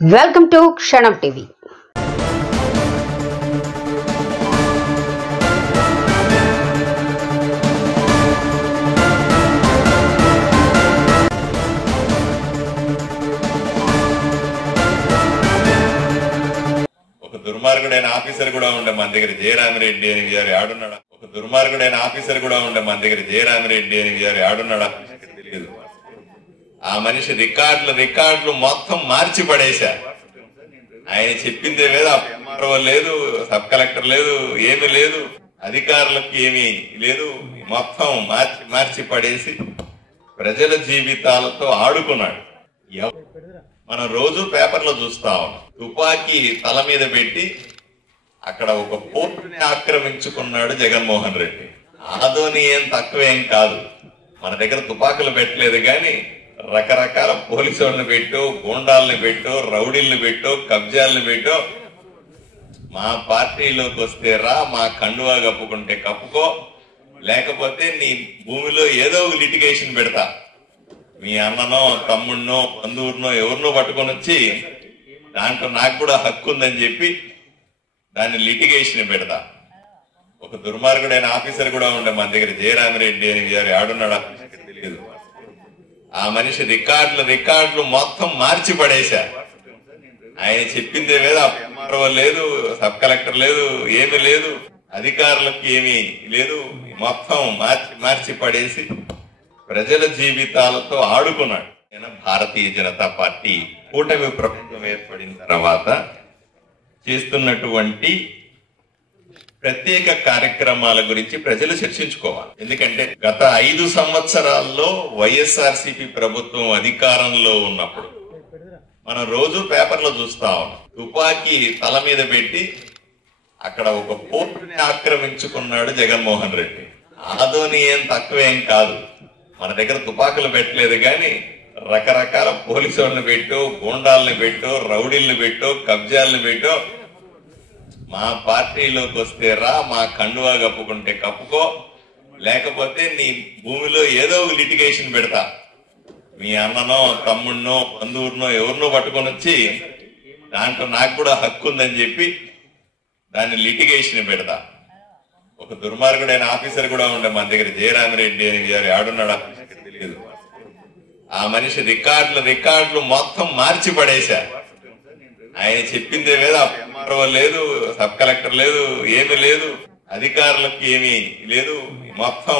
Welcome to క్షణం TV. ఒక దుర్మార్గుడైన officer కూడా ఉండే మన దగ్గర జయరామిరెడ్డి అని గారు ఆడున్నాడా? ఒక దుర్మార్గుడైన ఆఫీసర్ కూడా ఉండే మన దగ్గర జయరామిరెడ్డి అని గారు ఆడున్నాడా? తెలియదు. ఆ మనిషి రికార్డులు మొత్తం మార్చి పడేశారు. ఆయన చెప్పిందే లేదు, ఎంఆర్ఓ లేదు, సబ్ కలెక్టర్ లేదు, ఏమీ లేదు, అధికారులకు ఏమీ లేదు, మొత్తం మార్చి పడేసి ప్రజల జీవితాలతో ఆడుకున్నాడు. మనం రోజు పేపర్లో చూస్తా ఉన్నాం, తుపాకీ తల మీద పెట్టి అక్కడ ఒక పోర్టుని ఆక్రమించుకున్నాడు జగన్మోహన్ రెడ్డి. ఆదోని ఏం తక్కువేం కాదు, మన దగ్గర తుపాకులు పెట్టలేదు గాని రకరకాల పోలీసు వాళ్ళని పెట్టు, గూండాలని పెట్టు, రౌడీల్ని పెట్టు, కబ్జాలను పెట్టు, మా పార్టీలోకి వస్తే రా, మా కండువా కప్పుకుంటే కప్పుకో, లేకపోతే నీ భూమిలో ఏదో ఒక లిటిగేషన్ పెడతా, మీ అన్ననో తమ్ముడినో బంధువునో ఎవరినో పట్టుకొని వచ్చి దాంట్లో నాకు కూడా హక్కు ఉందని చెప్పి దాన్ని లిటిగేషన్ పెడతా. ఒక దుర్మార్గుడైన ఆఫీసర్ కూడా ఉండే మన దగ్గర జయరామిరెడ్డి అని గారు ఆడున్నాడా? తెలియదు. ఆ మనిషి రికార్డులు మొత్తం మార్చి పడేశారు. ఆయన చెప్పిందే లేదు, ఎంఆర్ఓ లేదు, సబ్ కలెక్టర్ లేదు, ఏమీ లేదు, అధికారులకు ఏమీ లేదు, మొత్తం మార్చి పడేసి ప్రజల జీవితాలతో ఆడుకున్నాడు. భారతీయ జనతా పార్టీ కూటమి ప్రభుత్వం ఏర్పడిన తర్వాత చేస్తున్నటువంటి ప్రత్యేక కార్యక్రమాల గురించి ప్రజలు చర్చించుకోవాలి. ఎందుకంటే గత 5 సంవత్సరాల్లో వైఎస్ఆర్సీపీ ప్రభుత్వం అధికారంలో ఉన్నప్పుడు మనం రోజు పేపర్లో చూస్తా ఉన్నాం, తుపాకీ తల మీద పెట్టి అక్కడ ఒక పోర్టుని ఆక్రమించుకున్నాడు జగన్మోహన్ రెడ్డి. ఆదోని ఏం తక్కువేం కాదు, మన దగ్గర తుపాకులు పెట్టలేదు గాని రకరకాల పోలీసు వాళ్ళని పెట్టు, గూండాలని పెట్టు, రౌడీల్ని పెట్టు, కబ్జాలను పెట్టు, మా పార్టీలోకి వస్తే రా, మా కండువా కప్పుకుంటే కప్పుకో, లేకపోతే నీ భూమిలో ఏదో ఒక లిటిగేషన్ పెడతా, మీ అన్ననో తమ్ముడినో బంధువునో ఎవరినో పట్టుకొని వచ్చి దాంట్లో నాకు కూడా హక్కు ఉందని చెప్పి దాన్ని లిటిగేషన్ పెడతా. ఒక దుర్మార్గుడైన ఆఫీసర్ కూడా ఉండే మన దగ్గర జయరామిరెడ్డి అని గారు ఆడున్నాడా? తెలియదు. ఆ మనిషి రికార్డులు మొత్తం మార్చి పడేశారు. ఆయన చెప్పిందే లేదు, ఎంఆర్ఓ లేదు, సబ్ కలెక్టర్ లేదు, ఏమీ లేదు, అధికారులకు ఏమీ లేదు, మొత్తం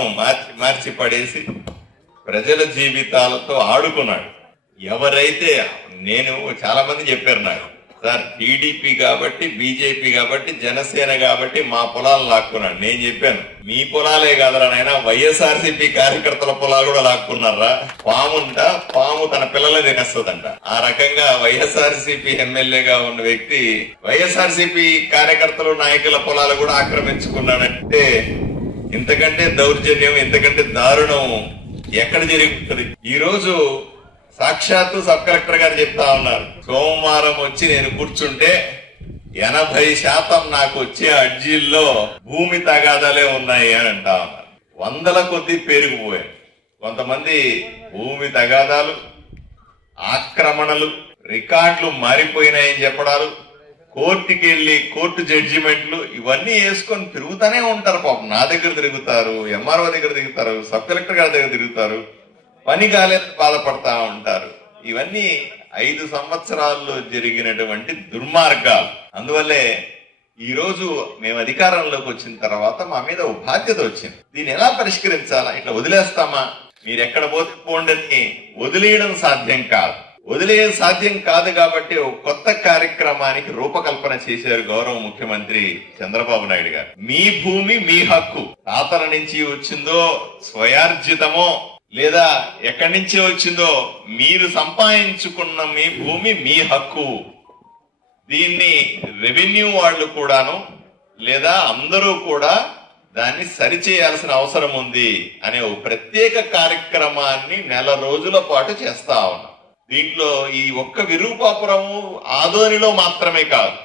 మార్చి పడేసి ప్రజల జీవితాలతో ఆడుకున్నాడు. ఎవరైతే నేను చాలా మంది చెప్పారు నాకు, సార్ టీడీపీ కాబట్టి, బీజేపీ కాబట్టి, జనసేన కాబట్టి మా పొలాలు లాక్కున్నాడు. నేను చెప్పాను, మీ పొలాలే కాదరా నాయనా, వైఎస్ఆర్సీపీ కార్యకర్తల పొలాలు కూడా లాక్కున్నారా? పాము తన పిల్లలే తినేస్తుందంట. ఆ రకంగా వైఎస్ఆర్సీపీ ఎమ్మెల్యేగా ఉన్న వ్యక్తి వైఎస్ఆర్సీపీ కార్యకర్తలు నాయకుల పొలాలు కూడా ఆక్రమించుకున్నాడంటే ఇంతకంటే దౌర్జన్యం, ఇంతకంటే దారుణం ఎక్కడ జరుగుతుంది? ఈ రోజు సాక్షాత్తు సబ్ కలెక్టర్ గారు చెప్తా ఉన్నారు, సోమవారం వచ్చి నేను కూర్చుంటే 80% నాకు వచ్చే అర్జీల్లో భూమి తగాదాలే ఉన్నాయి అని అంటా ఉన్నారు. 100ల కొద్దీ పేరుకుపోయాయి. కొంతమంది భూమి తగాదాలు, ఆక్రమణలు, రికార్డులు మారిపోయినాయని చెప్పడాలు, కోర్టుకి వెళ్లి కోర్టు జడ్జిమెంట్లు ఇవన్నీ వేసుకొని తిరుగుతూనే ఉంటారు. పాపం నా దగ్గర తిరుగుతారు, ఎంఆర్ఓ దగ్గర తిరుగుతారు, సబ్ కలెక్టర్ గారి దగ్గర తిరుగుతారు, పని కాలేదు బాధపడతా ఉంటారు. ఇవన్నీ 5 సంవత్సరాల్లో జరిగినటువంటి దుర్మార్గాలు. అందువల్లే ఈ రోజు మేము అధికారంలోకి వచ్చిన తర్వాత మా మీద ఒక బాధ్యత వచ్చింది. దీన్ని ఎలా పరిష్కరించాలా? ఇట్లా వదిలేస్తామా? మీరు ఎక్కడ పోతే పోండి వదిలేయడం సాధ్యం కాదు. వదిలేయడం సాధ్యం కాదు కాబట్టి ఒక కొత్త కార్యక్రమానికి రూపకల్పన చేశారు గౌరవ ముఖ్యమంత్రి చంద్రబాబు నాయుడు గారు. మీ భూమి మీ హక్కు, తాతల నుంచి వచ్చిందో స్వయార్జితమో లేదా ఎక్కడి నుంచి వచ్చిందో మీరు సంపాదించుకున్న మీ భూమి మీ హక్కు, దీన్ని రెవెన్యూ వాళ్ళు కూడాను లేదా అందరూ కూడా దాన్ని సరిచేయాల్సిన అవసరం ఉంది అనే ఒక ప్రత్యేక కార్యక్రమాన్ని 1 నెల రోజుల పాటు చేస్తా ఉన్నాం. దీంట్లో ఈ ఒక్క విరూపాపురము ఆదోనిలో మాత్రమే కాదు,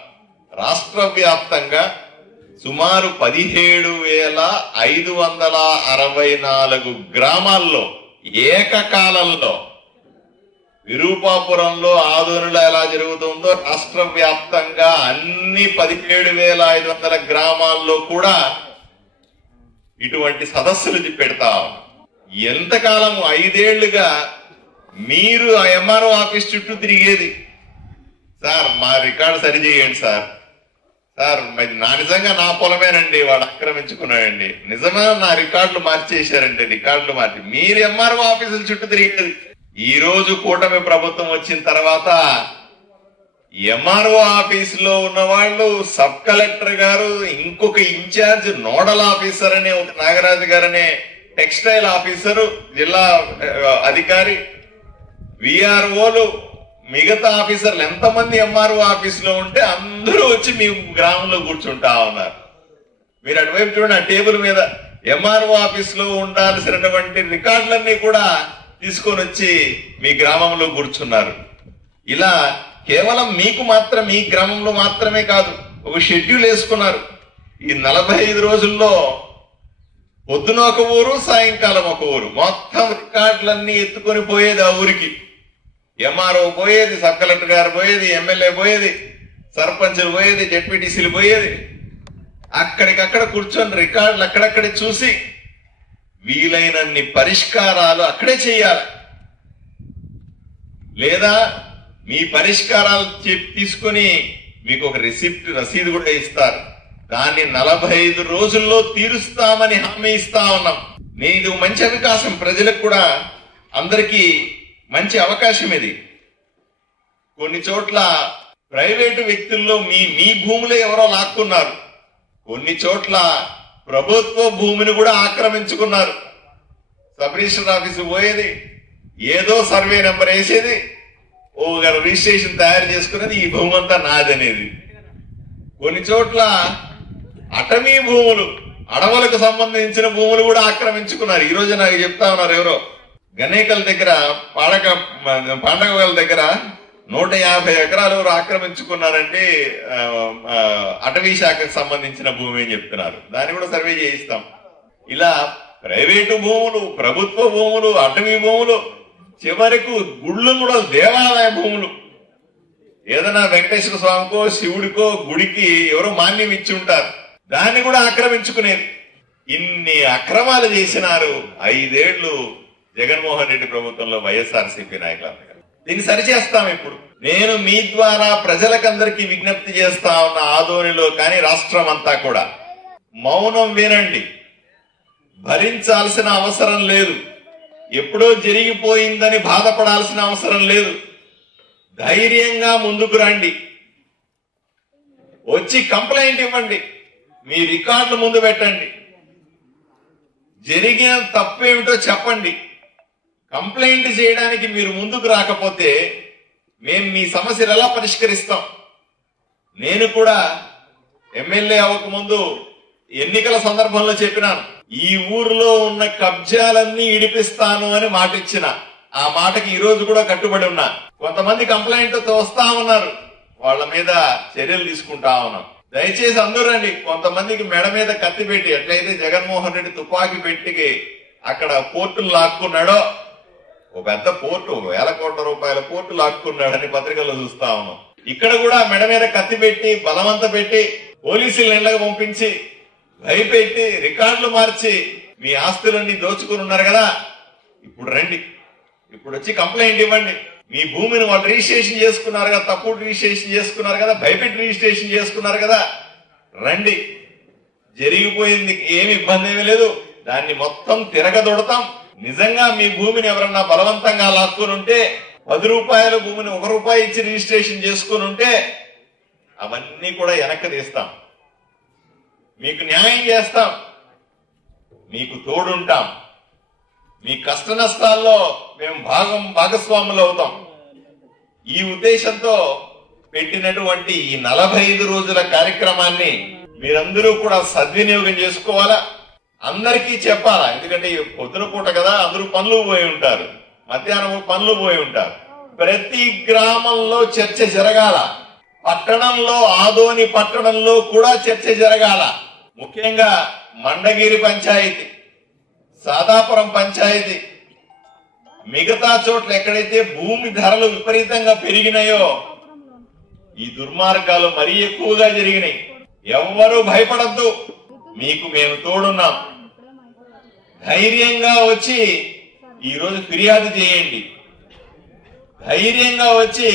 రాష్ట్ర వ్యాప్తంగా సుమారు 17,564 గ్రామాల్లో ఏకకాలంలో విరూపాపురంలో ఆదోనిలో ఎలా జరుగుతుందో రాష్ట్ర వ్యాప్తంగా అన్ని 17,500 గ్రామాల్లో కూడా ఇటువంటి సదస్సులు పెడతా. ఎంతకాలం 5 ఏళ్లుగా మీరు ఆ ఎంఆర్ఓ ఆఫీస్ చుట్టూ తిరిగేది. సార్ మా రికార్డు సరిచేయండి సార్. సార్ నా నిజంగా నా పొలమేనండి, వాడు ఆక్రమించుకున్నాడండి, నిజమే నా రికార్డులు మార్చేశారండి, రికార్డులు మార్చి మీరు ఎంఆర్ఓ ఆఫీసుల చుట్టూ తిరిగేది. ఈ రోజు కూటమి ప్రభుత్వం వచ్చిన తర్వాత ఎంఆర్ఓ ఆఫీసులో ఉన్న వాళ్ళు, సబ్ కలెక్టర్ గారు, ఇంకొక ఇన్ఛార్జ్ నోడల్ ఆఫీసర్ అనే ఒక నాగరాజు గారనే టెక్స్టైల్ ఆఫీసరు, జిల్లా అధికారి, విఆర్ఓలు, మిగతా ఆఫీసర్లు ఎంతమంది ఎంఆర్ఓ ఆఫీసులో ఉంటే అందరూ వచ్చి మీ గ్రామంలో కూర్చుంటా ఉన్నారు. మీరు అటువైపు చూడండి, ఆ టేబుల్ మీద ఎంఆర్ఓ ఆఫీసులో ఉండాల్సినటువంటి రికార్డులన్నీ కూడా తీసుకొని వచ్చి మీ గ్రామంలో కూర్చున్నారు. ఇలా కేవలం మీకు మాత్రం, మీ గ్రామంలో మాత్రమే కాదు, ఒక షెడ్యూల్ వేసుకున్నారు. ఈ 45 రోజుల్లో పొద్దున ఒక ఊరు, సాయంకాలం ఒక ఊరు, మొత్తం రికార్డులన్నీ ఎత్తుకొని పోయేది ఆ ఊరికి. ఎంఆర్ఓ పోయేది, సబ్ కలెక్టర్ గారు పోయేది, ఎమ్మెల్యే పోయేది, సర్పంచులు పోయేది, జెడ్పీటీసీలు పోయేది. అక్కడికక్కడ కూర్చొని రికార్డులు అక్కడక్కడే చూసి వీలైనన్ని పరిష్కారాలు అక్కడే చేయాలి. లేదా మీ పరిష్కారాలు తీసుకుని మీకు ఒక రసీదు కూడా ఇస్తారు. దాన్ని 45 రోజుల్లో తీరుస్తామని హామీ ఇస్తా ఉన్నాం. నేను ఇది మంచి అవకాశం, ప్రజలకు కూడా అందరికీ మంచి అవకాశం ఇది. కొన్ని చోట్ల ప్రైవేటు వ్యక్తుల్లో మీ భూములే ఎవరో లాక్కున్నారు. కొన్ని చోట్ల ప్రభుత్వ భూమిని కూడా ఆక్రమించుకున్నారు. సబ్ రిజిస్టర్ ఆఫీసు పోయేది, ఏదో సర్వే నెంబర్ వేసేది, ఓ రిజిస్ట్రేషన్ తయారు చేసుకునేది, ఈ భూమి అంతా నాదనేది. కొన్ని చోట్ల అటవీ భూములు, అడవులకు సంబంధించిన భూములు కూడా ఆక్రమించుకున్నారు. ఈ రోజు నాకు చెప్తా ఉన్నారు ఎవరో, గణేకల్ దగ్గర, పాండగల దగ్గర 150 ఎకరాలు ఆక్రమించుకున్నారంటే అటవీ శాఖకు సంబంధించిన భూమి అని చెప్తున్నారు. దాన్ని కూడా సర్వే చేయిస్తాం. ఇలా ప్రైవేటు భూములు, ప్రభుత్వ భూములు, అటవీ భూములు, చివరకు గుళ్ళు కూడా, దేవాలయ భూములు, ఏదైనా వెంకటేశ్వర స్వామికో శివుడికో గుడికి ఎవరో మాన్యం ఇచ్చి ఉంటారు, దాన్ని కూడా ఆక్రమించుకునేది. ఇన్ని అక్రమాలు చేసినారు 5 ఏళ్లు జగన్మోహన్ రెడ్డి ప్రభుత్వంలో వైఎస్ఆర్సీపీ నాయకులందరూ. దీన్ని సరిచేస్తాం. ఇప్పుడు నేను మీ ద్వారా ప్రజలకందరికీ విజ్ఞప్తి చేస్తా ఉన్న, ఆదోనిలో కానీ రాష్ట్రం అంతా కూడా మౌనం వినండి. భరించాల్సిన అవసరం లేదు. ఎప్పుడో జరిగిపోయిందని బాధపడాల్సిన అవసరం లేదు. ధైర్యంగా ముందుకు రండి, వచ్చి కంప్లైంట్ ఇవ్వండి, మీ రికార్డులు ముందు పెట్టండి, జరిగిన తప్పేమిటో చెప్పండి. కంప్లైంట్ చేయడానికి మీరు ముందుకు రాకపోతే మేము మీ సమస్యలు ఎలా పరిష్కరిస్తాం? నేను కూడా ఎమ్మెల్యే అవ్వకముందు ఎన్నికల సందర్భంలో చెప్పినాను, ఈ ఊర్లో ఉన్న కబ్జాలన్నీ ఇడిపిస్తాను అని మాట ఇచ్చిన. ఆ మాటకి ఈ రోజు కూడా కట్టుబడి ఉన్నా. కొంతమంది కంప్లైంట్ తో వస్తా ఉన్నారు, వాళ్ళ మీద చర్యలు తీసుకుంటా ఉన్నాం. దయచేసి అందరూ రండి. కొంతమందికి మెడ మీద కత్తి పెట్టి, ఎట్లయితే జగన్మోహన్ రెడ్డి తుపాకీ పెట్టి అక్కడ పోర్టులు లాక్కున్నాడో, ఒక పెద్ద పోర్టు, 1,000 కోట్ల రూపాయల పోర్టు లాక్కున్నాడని పత్రికల్లో చూస్తా ఉన్నాం. ఇక్కడ కూడా మెడ మీద కత్తి పెట్టి, బలవంత పెట్టి, పోలీసులు ఇళ్లకు పంపించి, భయపెట్టి, రికార్డులు మార్చి మీ ఆస్తులన్నీ దోచుకుని ఉన్నారు కదా. ఇప్పుడు రండి, ఇప్పుడు వచ్చి కంప్లైంట్ ఇవ్వండి. మీ భూమిని వాళ్ళు రిజిస్ట్రేషన్ చేసుకున్నారు కదా, తప్పుడు రిజిస్ట్రేషన్ చేసుకున్నారు కదా, భయపెట్టి రిజిస్ట్రేషన్ చేసుకున్నారు కదా. రండి, జరిగిపోయింది, ఏమి ఇబ్బంది ఏమీ లేదు. దాన్ని మొత్తం తిరగదొడతాం. నిజంగా మీ భూమిని ఎవరన్నా బలవంతంగా లాక్కుని ఉంటే, 10 రూపాయల భూమిని 1 రూపాయి ఇచ్చి రిజిస్ట్రేషన్ చేసుకుని ఉంటే, అవన్నీ కూడా వెనక్కి తీస్తాం. మీకు న్యాయం చేస్తాం, మీకు తోడుంటాం. మీ కష్ట నష్టాల్లో మేము భాగస్వాములు అవుతాం. ఈ ఉద్దేశంతో పెట్టినటువంటి ఈ 45 రోజుల కార్యక్రమాన్ని మీరందరూ కూడా సద్వినియోగం చేసుకోవాలా, అందరికీ చెప్పాలా. ఎందుకంటే పొద్దున పూట కదా, అందరూ పనులు పోయి ఉంటారు, మధ్యాహ్నం పనులు పోయి ఉంటారు. ప్రతి గ్రామంలో చర్చ జరగాల. పట్టణంలో, ఆదోని పట్టణంలో కూడా చర్చ జరగాల. ముఖ్యంగా మండగిరి పంచాయతీ, సాదాపురం పంచాయతీ, మిగతా చోట్ల ఎక్కడైతే భూమి ధరలు విపరీతంగా పెరిగినాయో ఈ దుర్మార్గాలు మరీ ఎక్కువగా జరిగినాయి. ఎవ్వరూ భయపడద్దు, మీకు మేము తోడున్నాం. ధైర్యంగా వచ్చి ఈరోజు ఫిర్యాదు చేయండి, ధైర్యంగా వచ్చి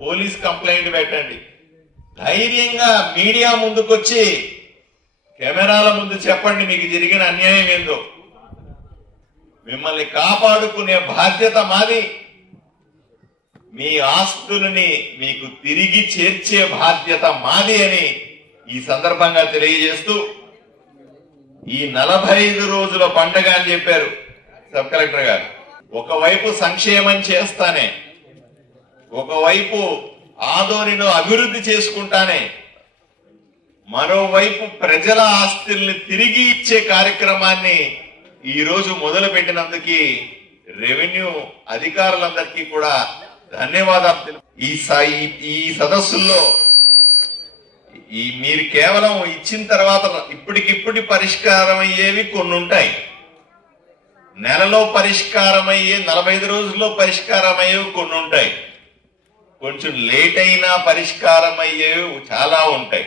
పోలీస్ కంప్లైంట్ పెట్టండి, ధైర్యంగా మీడియా ముందుకొచ్చి కెమెరాల ముందు చెప్పండి మీకు జరిగిన అన్యాయం ఏందో. మిమ్మల్ని కాపాడుకునే బాధ్యత మాది. మీ ఆస్తులని మీకు తిరిగి చేర్చే బాధ్యత మాది అని ఈ సందర్భంగా తెలియజేస్తూ, ఈ 45 రోజుల పండుగ అని చెప్పారు సబ్ కలెక్టర్ గారు. ఒకవైపు సంక్షేమం చేస్తానే, ఒకవైపు ఆదోనిలో అభివృద్ధి చేసుకుంటానే, మరోవైపు ప్రజల ఆస్తుల్ని తిరిగి ఇచ్చే కార్యక్రమాన్ని ఈ రోజు మొదలు పెట్టినందుకు రెవెన్యూ అధికారులందరికీ కూడా ధన్యవాదాలు. ఈ సదస్సుల్లో మీరు కేవలం ఇచ్చిన తర్వాత ఇప్పటికిప్పుడు పరిష్కారం అయ్యేవి కొన్ని ఉంటాయి, నెలలో పరిష్కారం అయ్యే 45 రోజుల్లో పరిష్కారం అయ్యేవి కొన్ని ఉంటాయి, కొంచెం లేట్ అయినా పరిష్కారం అయ్యేవి చాలా ఉంటాయి.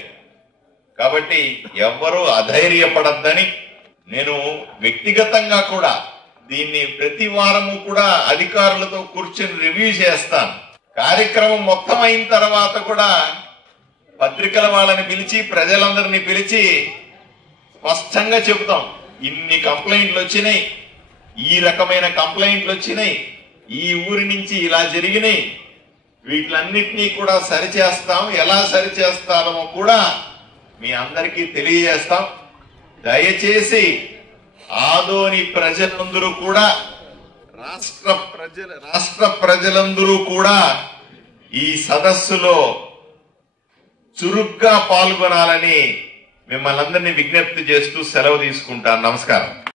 కాబట్టి ఎవ్వరూ అధైర్యపడద్దని నేను వ్యక్తిగతంగా కూడా దీన్ని ప్రతి వారము కూడా అధికారులతో కూర్చొని రివ్యూ చేస్తాను. కార్యక్రమం మొత్తం అయిన తర్వాత కూడా పత్రికల వాళ్ళని పిలిచి ప్రజలందరినీ పిలిచి స్పష్టంగా చెబుతాం, ఇన్ని కంప్లైంట్లు వచ్చినాయి, ఈ రకమైన కంప్లైంట్లు వచ్చినాయి, ఈ ఊరి నుంచి ఇలా జరిగినాయి, వీటిలన్నిటినీ కూడా సరిచేస్తాం, ఎలా సరిచేస్తామో కూడా మీ అందరికీ తెలియజేస్తాం. దయచేసి ఆదోని ప్రజలందరూ కూడా, రాష్ట్ర ప్రజలందరూ కూడా ఈ సదస్సులో చురుగ్గా పాల్గొనాలని మిమ్మల్ని అందరినీ విజ్ఞప్తి చేస్తూ సెలవు తీసుకుంటాను. నమస్కారం.